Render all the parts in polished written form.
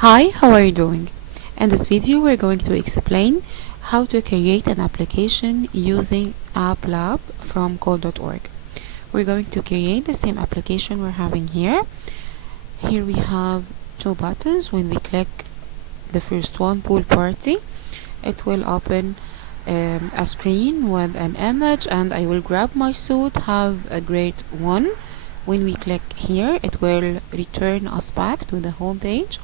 Hi, how are you doing? In this video, we're going to explain how to create an application using App Lab from Code.org. We're going to create the same application we're having here. Here we have two buttons. When we click the first one, Pool Party, it will open a screen with an image, and I will grab my suit, have a great one. When we click here, it will return us back to the home page.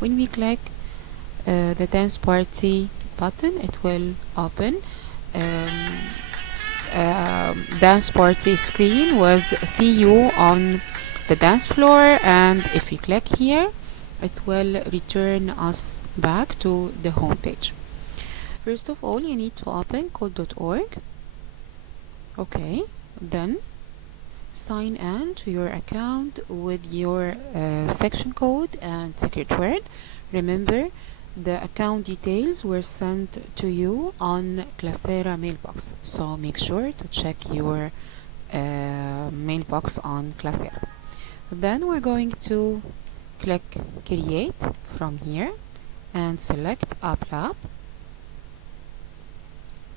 When we click the dance party button, it will open dance party screen with Theo on the dance floor, and if we click here, it will return us back to the home page. First of all, you need to open Code.org. Okay, then sign in to your account with your section code and secret word. Remember, the account details were sent to you on Classera mailbox, so make sure to check your mailbox on Classera. Then we're going to click create from here and select App Lab.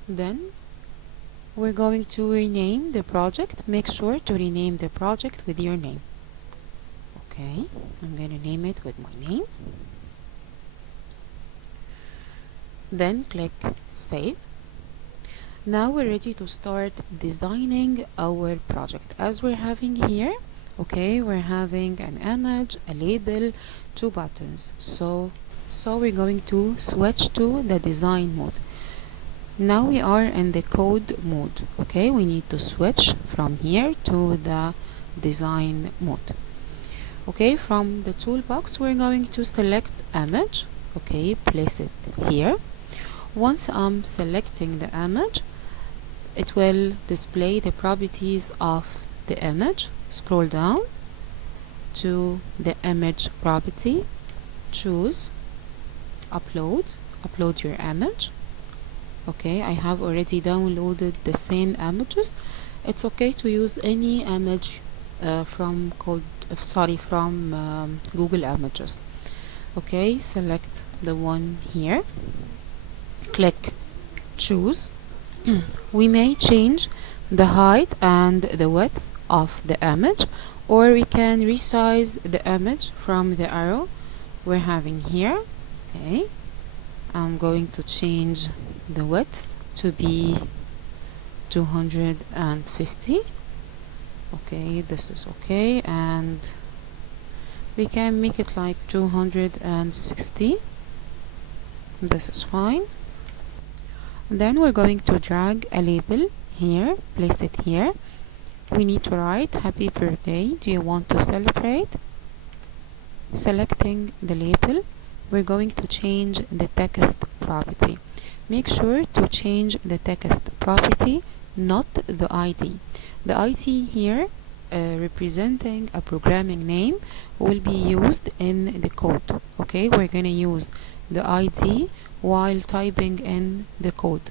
Then we're going to rename the project. Make sure to rename the project with your name. Okay, I'm going to name it with my name. Then click save. Now we're ready to start designing our project. As we're having here, okay, we're having an image, a label, two buttons. So we're going to switch to the design mode. Now we are in the code mode. Okay, we need to switch from here to the design mode. Okay, from the toolbox, we're going to select image. Okay, place it here. Once I'm selecting the image, it will display the properties of the image. Scroll down to the image property, choose upload your image. Okay, I have already downloaded the same images. It's okay to use any image from Google Images. Okay, select the one here, click choose. We may change the height and the width of the image, or we can resize the image from the arrow we're having here. Okay, I'm going to change the width to be 250. Okay, this is okay, and we can make it like 260. This is fine. Then we're going to drag a label here, place it here. We need to write happy birthday. Do you want to celebrate? Selecting the label, we're going to change the text property. Make sure to change the text property, not the ID. The ID here representing a programming name will be used in the code. Okay, we're going to use the ID while typing in the code.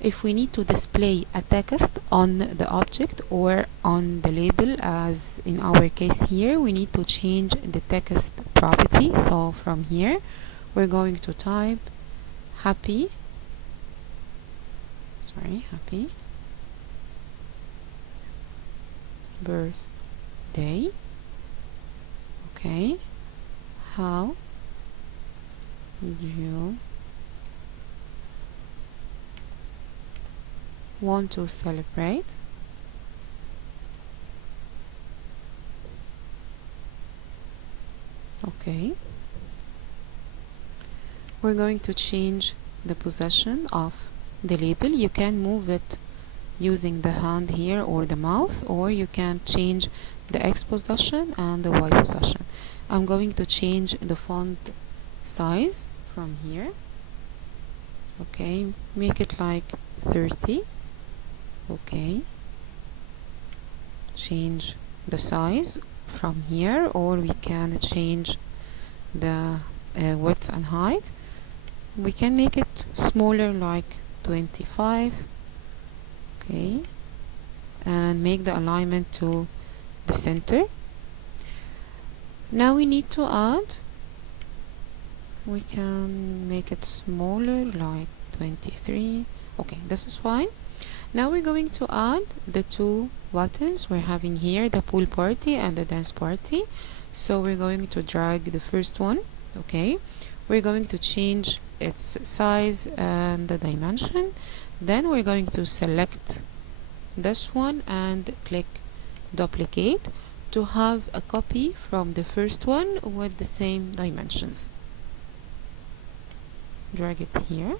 If we need to display a text on the object or on the label, as in our case here, we need to change the text property. So from here, we're going to type happy birthday. Okay, how do you want to celebrate? Okay, we're going to change the position of the label. You can move it using the hand here or the mouth, or you can change the X position and the Y position. I'm going to change the font size from here. Okay, make it like 30. Okay, change the size from here, or we can change the width and height. We can make it smaller, like 25. Okay, and make the alignment to the center. Now we need to add we can make it smaller, like 23. Okay, this is fine. Now we're going to add the two buttons we're having here, the pool party and the dance party. So we're going to drag the first one. Okay, we're going to change its size and the dimension. Then we're going to select this one and click duplicate to have a copy from the first one with the same dimensions. Drag it here.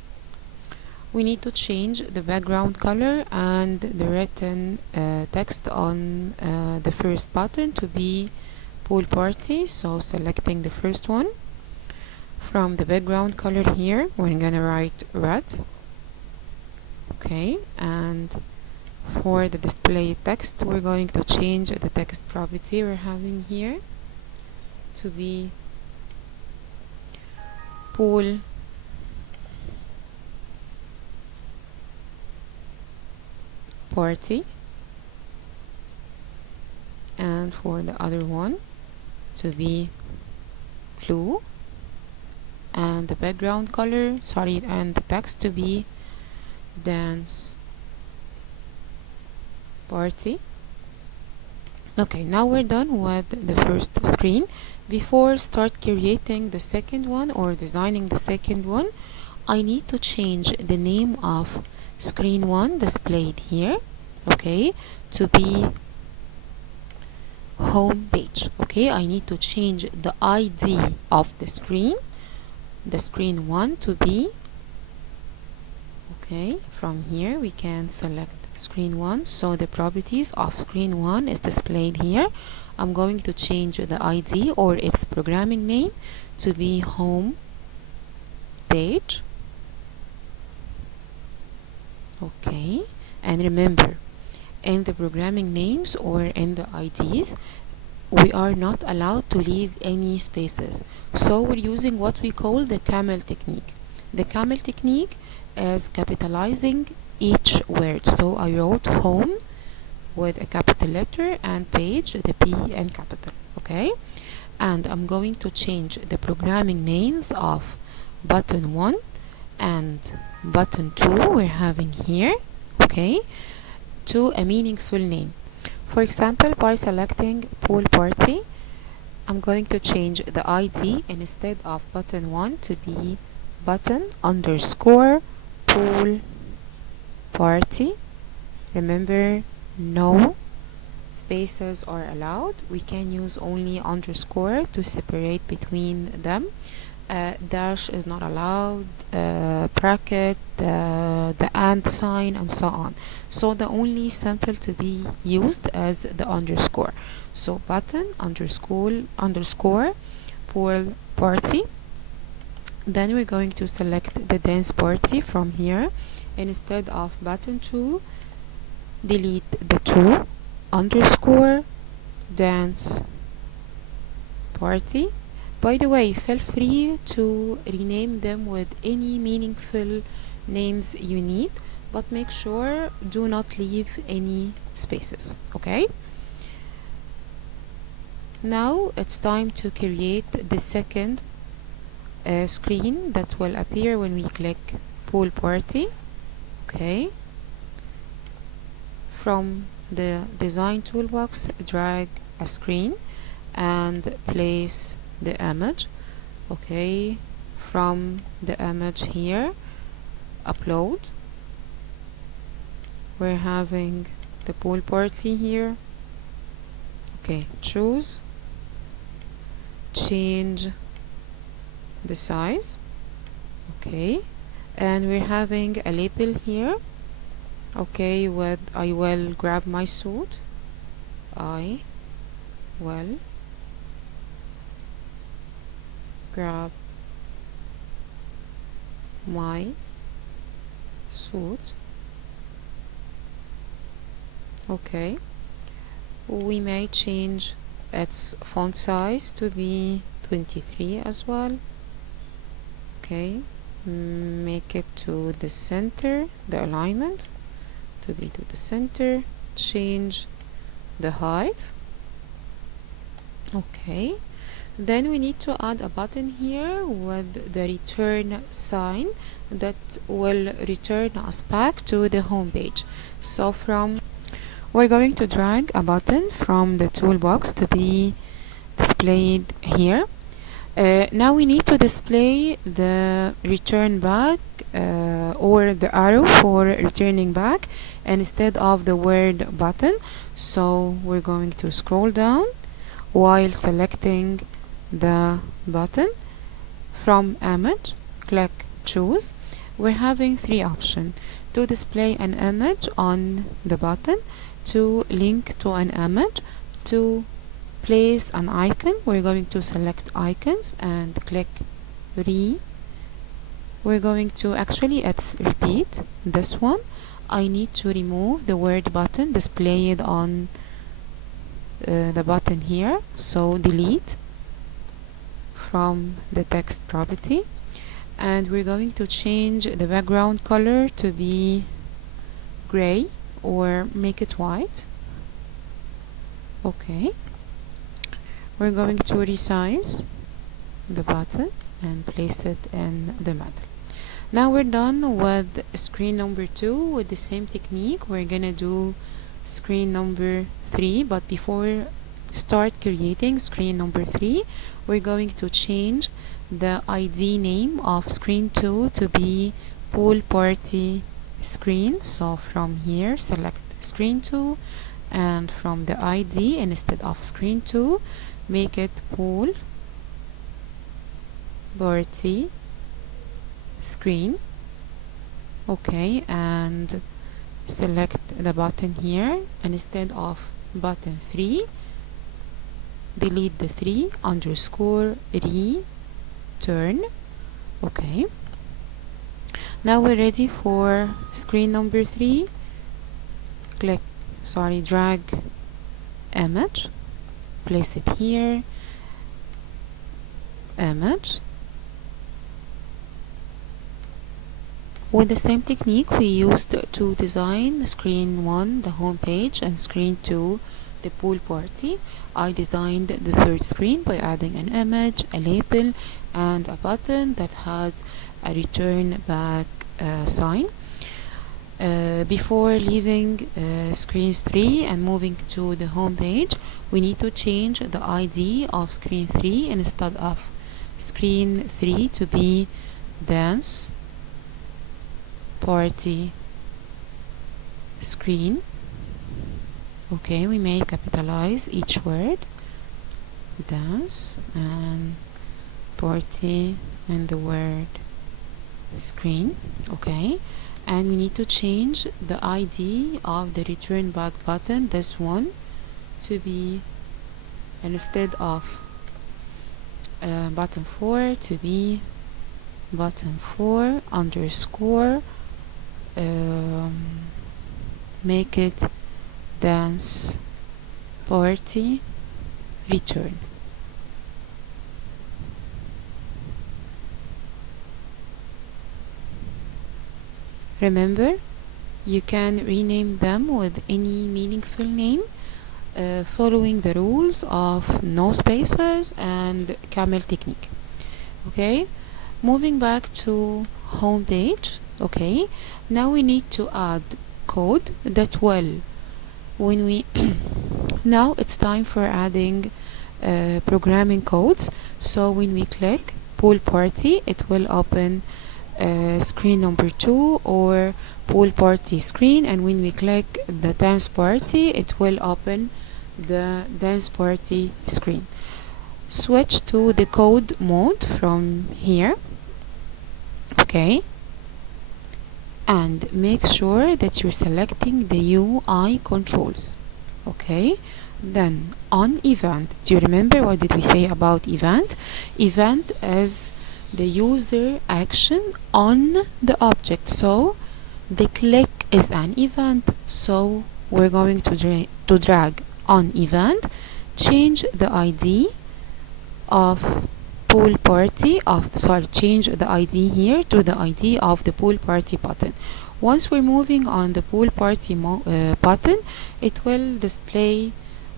We need to change the background color and the written text on the first button to be pool party. So selecting the first one, from the background color here we're gonna write red. Okay, and for the display text we're going to change the text property we're having here to be pool party, and for the other one to be blue, and the background color, and the text to be dance party. Okay, now we're done with the first screen. Before start creating the second one or designing the second one, I need to change the name of screen 1 displayed here, okay, to be home page. Okay, I need to change the ID of the screen 1 to be, okay, from here we can select screen 1, so the properties of screen 1 is displayed here. I'm going to change the ID or its programming name to be home page. Okay, and remember, in the programming names or in the IDs we are not allowed to leave any spaces, so we're using what we call the camel technique. The camel technique is capitalizing each word, so I wrote home with a capital letter and page, the P in capital. Okay, and I'm going to change the programming names of button 1 and button 2 we're having here, okay, to a meaningful name. For example, by selecting pool party, I'm going to change the ID instead of button 1 to be button underscore pool party. Remember, no spaces are allowed. We can use only underscore to separate between them. Dash is not allowed, bracket, the and sign, and so on. So the only sample to be used is the underscore. So button underscore pool party. Then we're going to select the dance party from here. Instead of button 2, delete the 2 underscore dance party. By the way, feel free to rename them with any meaningful names you need, but make sure do not leave any spaces. Okay, now it's time to create the second screen that will appear when we click pool party. Okay, from the design toolbox drag a screen and place the image. Okay, from the image here upload, we're having the pool party here. Okay, choose, change the size. Okay, and we're having a label here. Okay, with I will grab my suit. I will grab my suit. Okay, we may change its font size to be 23 as well. Okay, make it to the center, the alignment to be to the center, change the height. Okay, Then we need to add a button here with the return sign that will return us back to the home page. So we're going to drag a button from the toolbox to be displayed here. Now we need to display the return back or the arrow for returning back instead of the word button. So we're going to scroll down while selecting the button. From image, click choose. We're having three options: to display an image on the button, to link to an image, to place an icon. We're going to select icons and click we're going to repeat this one. I need to remove the word button displayed on the button here, so delete from the text property, and we're going to change the background color to be gray or make it white. Okay, we're going to resize the button and place it in the middle. Now we're done with screen number 2. With the same technique, we're gonna do screen number 3, but before start creating screen number 3, we're going to change the ID name of screen 2 to be pool party screen. So from here, select screen 2, and from the ID, instead of screen 2, make it pool party screen. Okay, and select the button here, and instead of button 3, delete the 3 underscore return. Okay, now we're ready for screen number 3. Drag image, place it here, image. With the same technique we used to design screen 1, the home page, and screen 2, the pool party, I designed the third screen by adding an image, a label, and a button that has a return back sign. Before leaving screen 3 and moving to the home page, we need to change the ID of screen 3 instead of screen 3 to be dance party screen. Okay, we may capitalize each word, dance and party and the word screen. Okay, and we need to change the ID of the return back button, this one, to be, instead of button 4, to be button 4 underscore make it dance party return. Remember, you can rename them with any meaningful name, following the rules of no spaces and camel technique. Okay, moving back to home page. Okay, now we need to add code that will, when we now it's time for adding programming codes. So when we click pool party, it will open screen number 2 or pool party screen, and when we click the dance party, it will open the dance party screen. Switch to the code mode from here. Okay, and make sure that you're selecting the UI controls. Okay, then on event, do you remember what did we say about event? Event is the user action on the object, so the click is an event, so we're going to drag on event, change the ID of pool party change the ID here to the ID of the pool party button. Once we're moving on the pool party button, it will display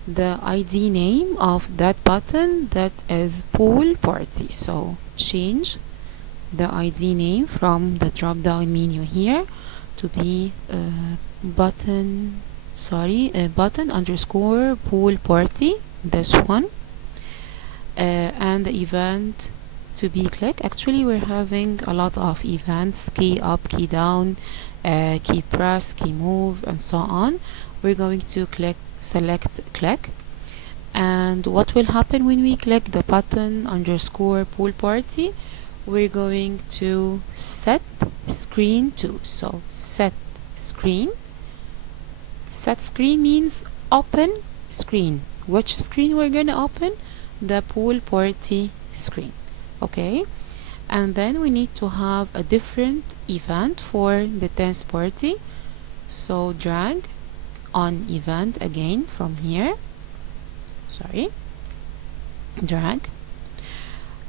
the ID name of that button, that is pool party. So change the ID name from the drop down menu here to be button underscore pool party, this one, and the event to be click. Actually, we're having a lot of events: key up, key down, key press, key move, and so on. We're going to select click, and what will happen when we click the button underscore pool party? We're going to set screen to. So set screen means open screen. Which screen we're gonna open? The pool party screen. Okay, and then we need to have a different event for the dance party. So drag on event again from here, drag.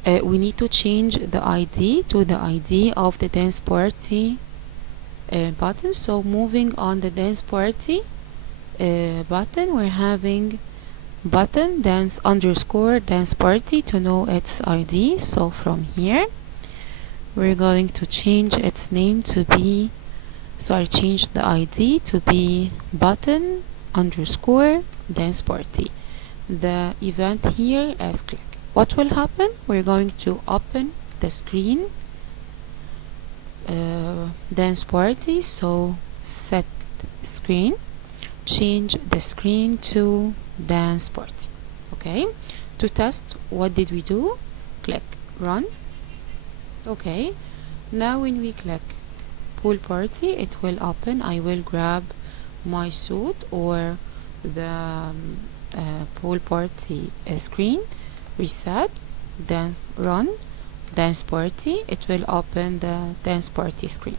We need to change the ID to the ID of the dance party button. So moving on the dance party button, we're having button dance underscore dance party to know its ID. So from here we're going to change its name to be, change the ID to be button underscore dance party. The event here is click. What will happen? We're going to open the screen dance party. So set screen, change the screen to dance party. Okay, to test, what did we do? Click run. Okay, now when we click pool party, it will open. I will grab my suit or the pool party screen, reset, then run dance party. It will open the dance party screen.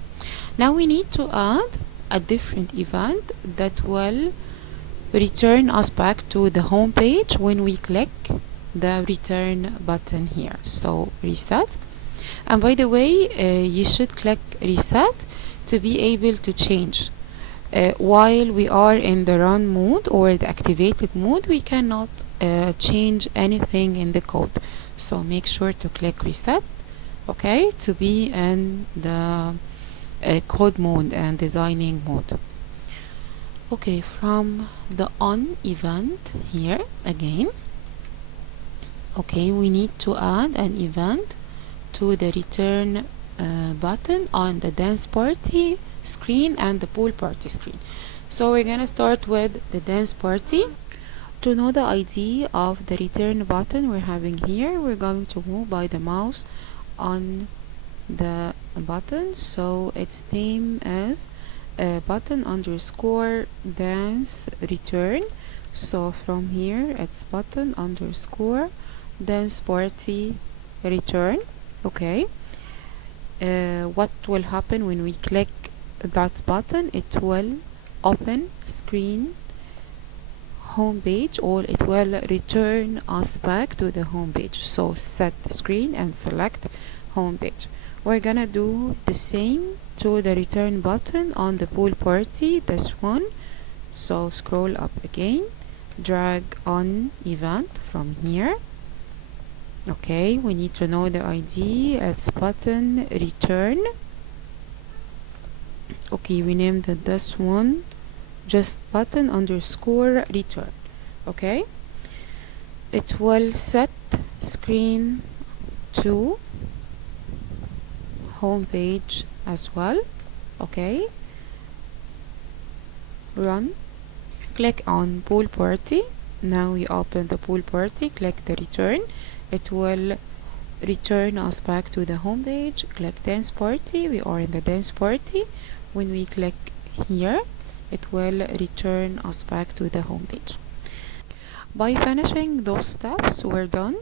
Now we need to add a different event that will return us back to the home page when we click the return button here. So reset, and by the way, you should click reset to be able to change. While we are in the run mode or the activated mode, we cannot change anything in the code. So make sure to click reset, okay, to be in the code mode and designing mode. Okay, from the on event here again, okay, we need to add an event to the return button on the dance party screen and the pool party screen. So we're gonna start with the dance party. To know the ID of the return button we're having here, we're going to move by the mouse on the button. So its name is button underscore dance return. So from here it's button underscore dance party return. Okay, what will happen when we click that button? It will open screen home page, or it will return us back to the home page. So set the screen and select home page. We're gonna do the same to the return button on the pool party, this one. So scroll up again, drag on event from here. Okay, we need to know the ID. It's button return. Okay, we named it this one just button underscore return. Okay, it will set screen to home page as well. Okay, run, click on pool party. Now we open the pool party, click the return. It will return us back to the home page. Click dance party, we are in the dance party. When we click here, it will return us back to the home page. By finishing those steps, we're done.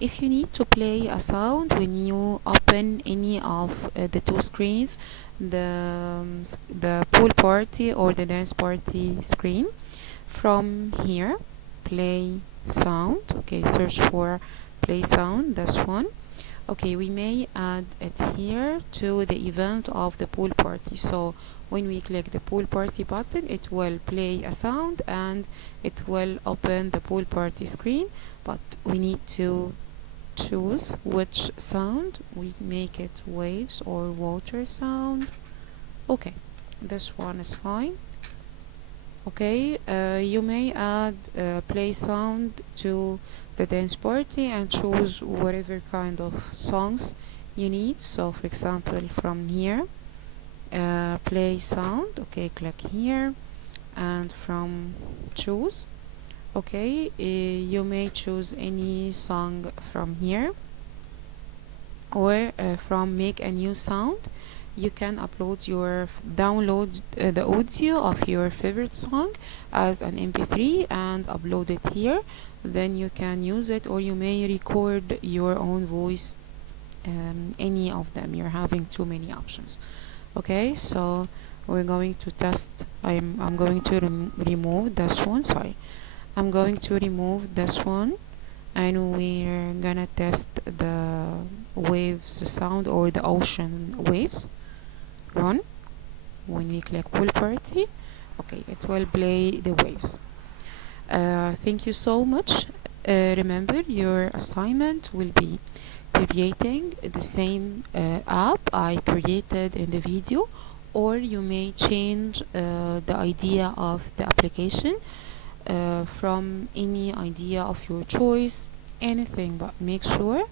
If you need to play a sound when you open any of the two screens, the pool party or the dance party screen, from here, play sound. Okay, search for play sound, this one. Okay, we may add it here to the event of the pool party. So when we click the pool party button, it will play a sound and it will open the pool party screen, but we need to choose which sound. We make it waves or water sound. Okay, this one is fine. Okay, you may add play sound to the dance party and choose whatever kind of songs you need. So for example, from here, play sound. Okay, click here, and from choose. Okay, you may choose any song from here, or from make a new sound. You can download the audio of your favorite song as an mp3 and upload it here. Then you can use it, or you may record your own voice, any of them. You're having too many options. Okay, so we're going to test. I'm going to remove this one. Sorry, I'm going to remove this one, and we're gonna test the waves sound, or the ocean waves. Run. When we click pool party, okay, it will play the waves. Thank you so much. Remember, your assignment will be creating the same app I created in the video, or you may change the idea of the application from any idea of your choice, anything, but make sure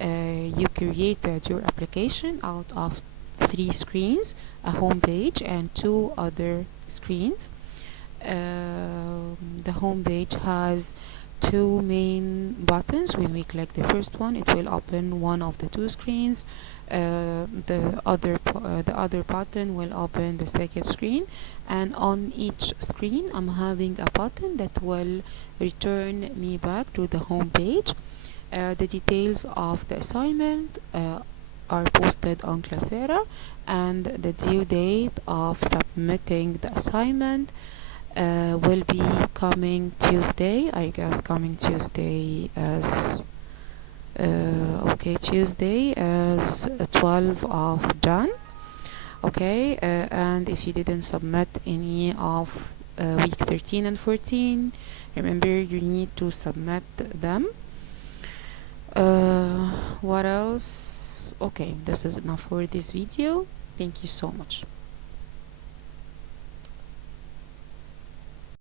you created your application out of 3 screens, a home page and 2 other screens. The home page has 2 main buttons. When we click the first one, it will open one of the 2 screens. The other button will open the second screen, and on each screen I'm having a button that will return me back to the home page. The details of the assignment are posted on Classera, and the due date of submitting the assignment will be coming Tuesday. I guess coming Tuesday as Tuesday as 12 of Jan. Okay, and if you didn't submit any of week 13 and 14, remember you need to submit them. What else? Okay, this is enough for this video. Thank you so much.